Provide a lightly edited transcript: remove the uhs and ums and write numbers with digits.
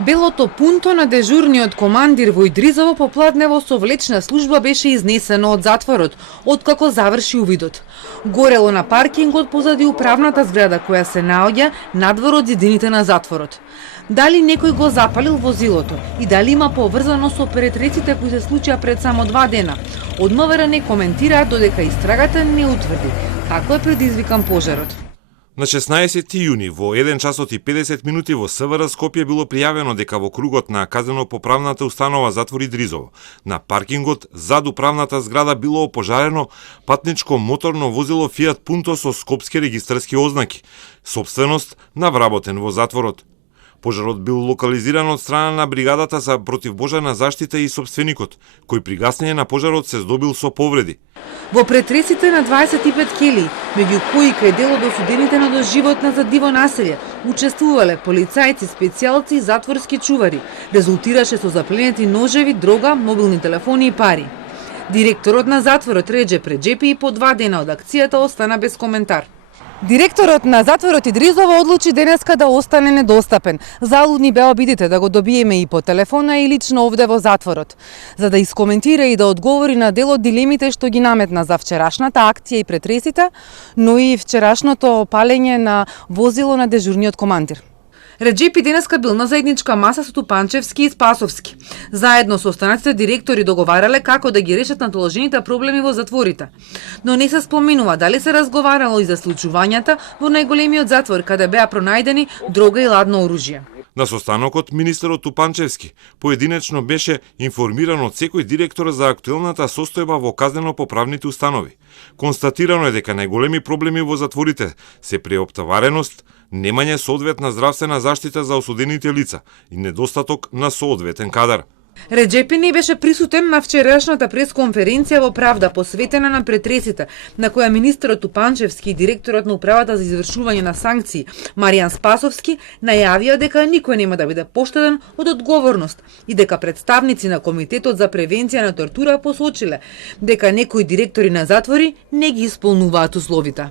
Белото пунто на дежурниот командир во Идризово попладнево со влечна служба беше изнесено од затворот, откако заврши увидот. Горело на паркингот позади управната зграда која се наоѓа надвор од зидините на затворот. Дали некој го запалил возилото и дали има поврзано со претресите кои се случија пред само 2 дена, од МВР не коментираат додека истрагата не утврди како е предизвикан пожарот. На 16 јуни во 1 часот и 50 минути во СВР Скопје било пријавено дека во кругот на казено-поправната установа затвор Идризово на паркингот зад управната зграда било опожарено патничко моторно возило Fiat Punto со скопски регистарски ознаки, сопственост на вработен во затворот. Пожарот бил локализиран од страна на бригадата за противпожарна заштита и сопственикот, кој при гаснење на пожарот се здобил со повреди. Во претресите на 25 кели, меѓу кои крај дел од осудените на доживотна за диво населје, учествувале полицајци, специјалци и затворски чувари. Резултираше со запленети ножеви, дрога, мобилни телефони и пари. Директорот на затворот Реджеп Реджепи по 2 дена од акцијата остана без коментар. Директорот на затворот Идризово одлучи денеска да остане недостапен. Залудни беа обидите да го добиеме и по телефона и лично овде во затворот, за да искоментира и да одговори на дел од дилемите што ги наметна за вчерашната акција и претресите, но и вчерашното палење на возило на дежурниот командир. Реджепи денеска бил на заедничка маса со Тупанчевски и Спасовски. Заедно со останатите директори договарале како да ги решат натоложените проблеми во затворите. Но не се споменува дали се разговарало и за случувањата во најголемиот затвор каде беа пронајдени дрога и ладно оружје. На состанокот министерот Тупанчевски поединечно беше информиран од секој директор за актуелната состојба во казнено-поправните установи. Констатирано е дека најголеми проблеми во затворите се преоптовареност, немање соодветна здравствена заштита за осудените лица и недостаток на соодветен кадар. Реджепи не беше присутен на вчерашната пресконференција во Правда посветена на претресите, на која министерот Тупанчевски и директорот на управата за извршување на санкции Маријан Спасовски најавија дека никој нема да биде поштеден од одговорност и дека представници на Комитетот за превенција на тортура посочиле дека некои директори на затвори не ги исполнуваат условите.